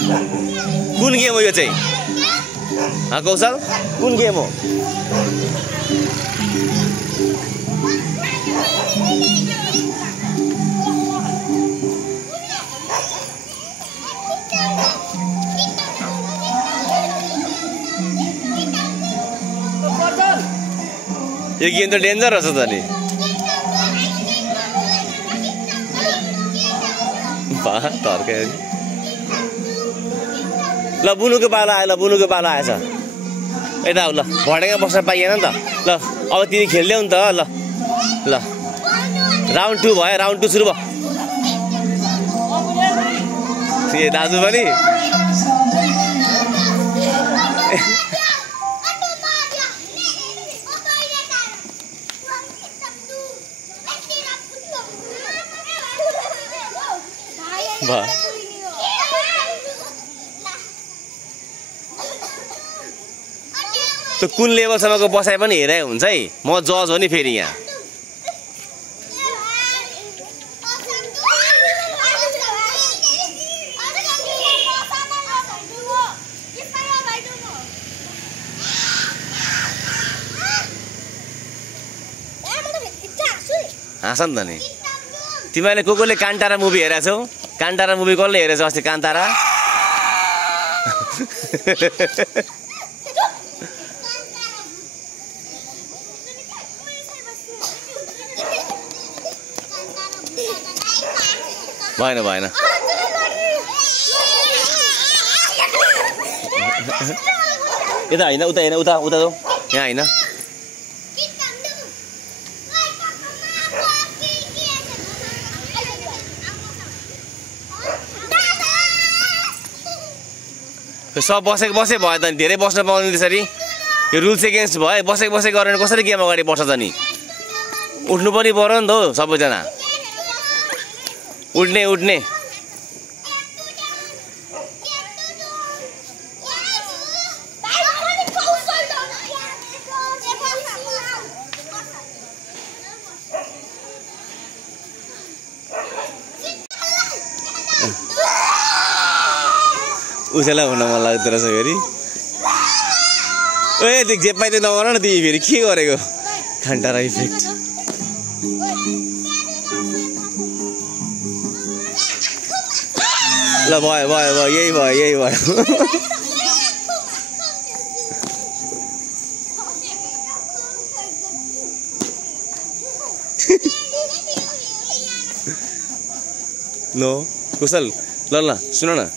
कुन गेम हो यो चाहिँ? कौशल कुन गेम हो? यो गेम त डेन्जर रहेछ त नि। ल बुनुको पालो आयो, ल बुनुको पालो आएछ। यता आऊ ल, भटेका बस्न पाइएन नि त। ल अब तिमी खेल्दैौ नि त। ल ल राउन्ड 2 भयो, राउन्ड 2 सुरु भयो। ए दाजु पनि त्यो कुन लेभलसम्मको बसाइ पनि हेरे हुन्छ है। म जज हो नि फेरि यहाँ। हाँस नि त नि। तिमीले कोले कान्तारा मुभी हेरेको छौ? कान्तारा मुभी कसले हेरेछ अस्ति? कान्तारा भएन भएन। यता होइन, उता होइन, उता उता जाऊ। यहाँ होइन। सब बसेको बसे भयो त नि। धेरै बस्न पाउने त्यसरी यो रुल्स एगेन्स्ट भयो। बसेको बसेको गरेर कसरी गेम अगाडि बढ्छ त नि? उठ्नु पनि पर्यो नि त हौ सबैजना। उठ्ने उठ्ने। उसैलाई हुन मन लाग्दो रहेछ फेरि। ए त्यो जे पाइ त्यो नगर न तिमी फेरि के गरेको? कान्तारा इफेक्ट। ल भयो भयो भयो, यही भयो यही भयो। नो कुशल ल ल सुन न।